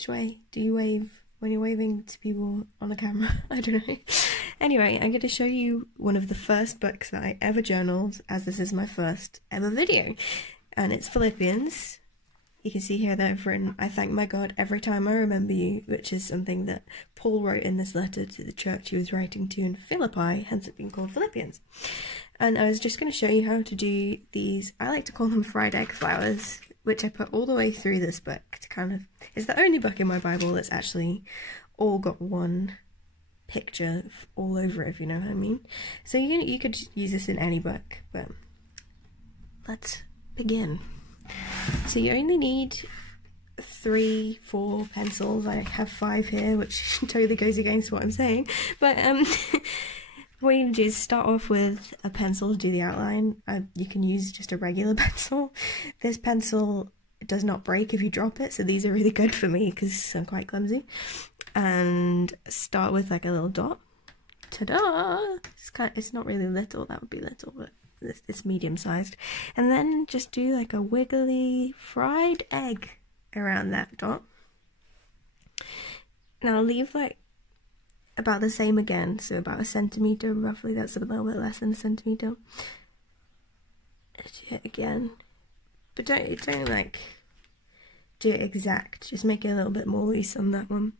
which way do you wave when you're waving to people on a camera? I don't know. Anyway, I'm going to show you one of the first books that I ever journaled, as this is my first ever video. And it's Philippians. You can see here that I've written, "I thank my God every time I remember you," which is something that Paul wrote in this letter to the church he was writing to in Philippi, hence it being called Philippians. And I was just going to show you how to do these, I like to call them fried egg flowers, which I put all the way through this book to kind of, it's the only book in my Bible that's actually all got one picture all over it, if you know what I mean. So you could use this in any book, but let's begin. So you only need 3-4 pencils. I have 5 here, which totally goes against what I'm saying, but what you do is start off with a pencil to do the outline. You can use just a regular pencil. This pencil does not break if you drop it, so these are really good for me because I'm quite clumsy. And start with like a little dot. Ta-da! It's not really little, that would be little, but it's medium sized. And then just do like a wiggly fried egg around that dot. Now leave like about the same again, so about 1 centimetre roughly, that's a little bit less than 1 centimetre. Do it again, but don't like do it exact, just make it a little bit more loose on that one.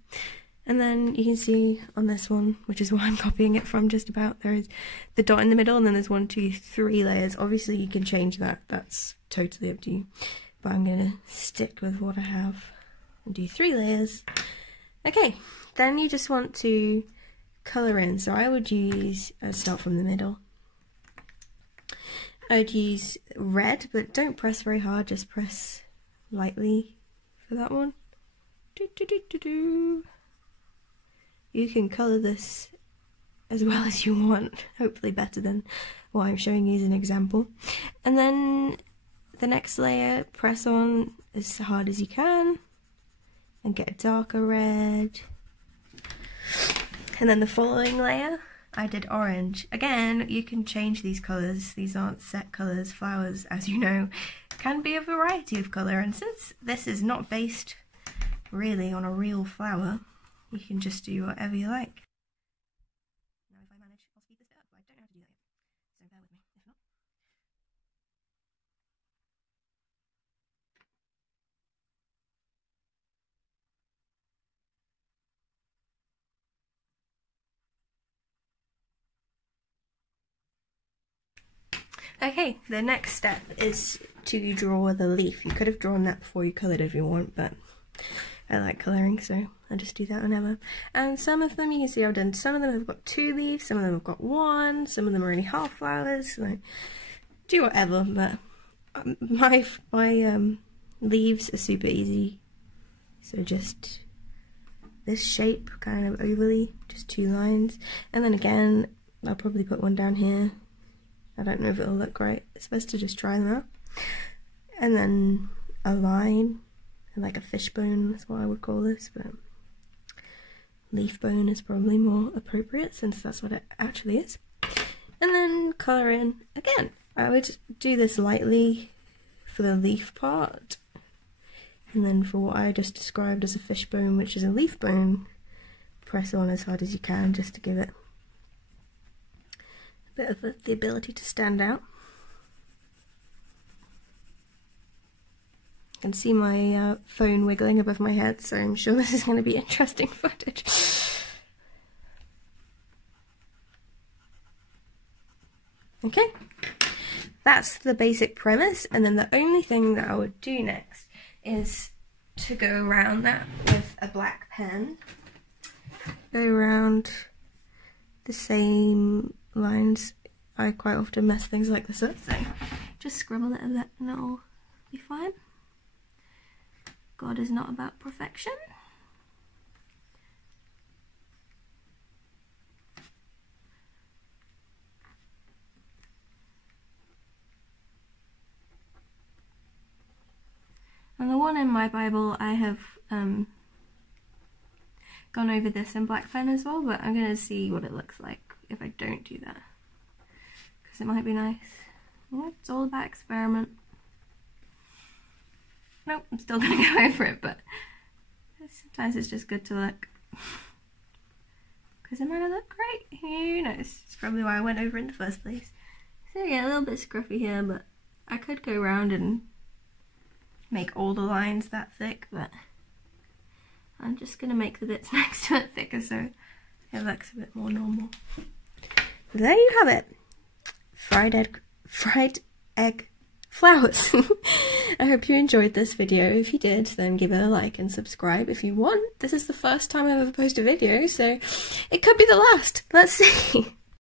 And then you can see on this one, which is what I'm copying it from just about, there is the dot in the middle and then there's 1, 2, 3 layers. Obviously you can change that, that's totally up to you, but I'm gonna stick with what I have and do 3 layers. Okay, then you just want to colour in, so I'd start from the middle. I'd use red, but don't press very hard, just press lightly for that one. You can colour this as well as you want, hopefully better than what I'm showing you as an example. And then the next layer, press on as hard as you can and get a darker red. And then the following layer, I did orange. Again, you can change these colours, these aren't set colours. Flowers, as you know, can be a variety of colour, and since this is not based really on a real flower, you can just do whatever you like. Now if I manage, I'll speed this bit up, but I don't know how to do that yet, so bear with me, if not. Okay, the next step is to draw the leaf. You could have drawn that before you coloured if you want, but I like colouring, so I just do that whenever. And some of them, you can see I've done, some of them have got 2 leaves, some of them have got 1, some of them are only half flowers, so do whatever, but my leaves are super easy. So just this shape, kind of ovally, just 2 lines. And then again, I'll probably put one down here. I don't know if it'll look right, it's best to just try them out. And then a line, like a fishbone, that's what I would call this, but leaf bone is probably more appropriate since that's what it actually is. And then colour in again. I would do this lightly for the leaf part, and then for what I just described as a fishbone, which is a leaf bone, press on as hard as you can just to give it a bit of the ability to stand out. I can see my phone wiggling above my head, so I'm sure this is going to be interesting footage. Okay, that's the basic premise, and then the only thing that I would do next is to go around that with a black pen. Go around the same lines. I quite often mess things like this up, so just scribble it a bit and it'll be fine. God is not about perfection. And the one in my Bible, I have gone over this in black pen as well, but I'm going to see what it looks like if I don't do that, because it might be nice. Yeah, it's all about experiment. Nope, I'm still going to go over it, but Sometimes it's just good to look. Because it might not look great. Who knows? It's probably why I went over in the first place. So yeah, a little bit scruffy here, but I could go around and make all the lines that thick, but I'm just going to make the bits next to it thicker so it looks a bit more normal. There you have it. Fried egg flowers. I hope you enjoyed this video. If you did, then give it a like and subscribe if you want. This is the first time I've ever posted a video, so it could be the last. Let's see.